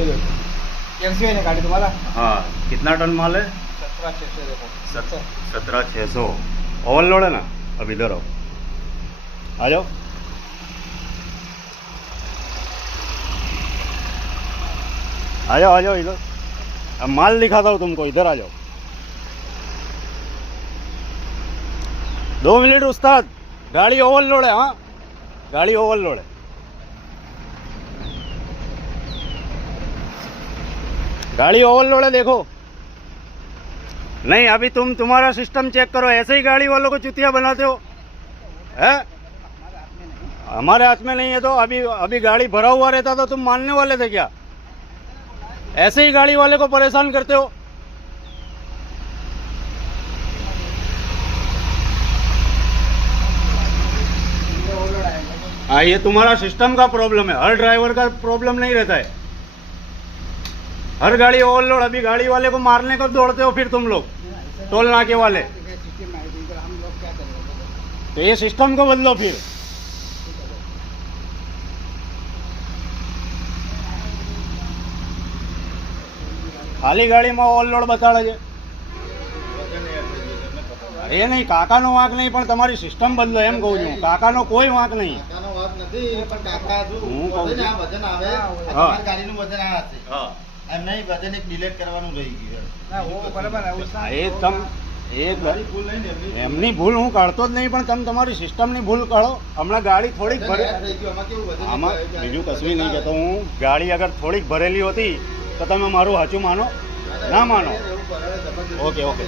कैसी है गाड़ी तुम्हारा? हाँ, कितना टन माल है? 17,600 देखो। 17,600 ओवरलोड है ना। अब इधर आओ, आ जाओ। आ जाओ आ जाओ इधर। अब माल दिखाता हूँ तुमको, इधर आ जाओ। 2 मिनट उस्ताद, गाड़ी ओवरलोड है। हाँ, गाड़ी ओवरलोड है। गाड़ी ओवरलोड है, देखो। नहीं, अभी तुम्हारा सिस्टम चेक करो। ऐसे ही गाड़ी वालों को चुतिया बनाते हो, है? हमारे हाथ में नहीं है तो अभी गाड़ी भरा हुआ रहता तो तुम मानने वाले थे क्या? ऐसे ही गाड़ी वाले को परेशान करते हो। हाँ, ये तुम्हारा सिस्टम का प्रॉब्लम है, हर ड्राइवर का प्रॉब्लम नहीं रहता है। हर गाड़ी ओवरलोड। अभी गाड़ी वाले को मारने को दौड़ते हो फिर तुम लोग, टोल नाके वाले। तो ये सिस्टम को बदलो फिर। खाली गाड़ी में ओवरलोड બતાડે છે। અરે નહીં, કાકાનો વાંક નહીં, પણ તમારી સિસ્ટમ બદલો એમ કહું છું। કાકાનો કોઈ વાંક નહીં। હું કહું છું ગાડીનું વજન આ હશે એમ નહીં, વજન એક ડિલીટ કરવાનું રહી ગયું। ના ઓ બરાબર है એ તમ એમની ભૂલ હું કાઢતો જ નહીં, પણ તમે તમારી સિસ્ટમની ભૂલ કાઢો। હમણાં ગાડી થોડીક ભરે, આમાં બીજું કશું નહીં કહેતો હું। ગાડી અગર થોડીક ભરેલી હોતી તો તમે મારું સાચું માનો, ના માનો? Okay okay.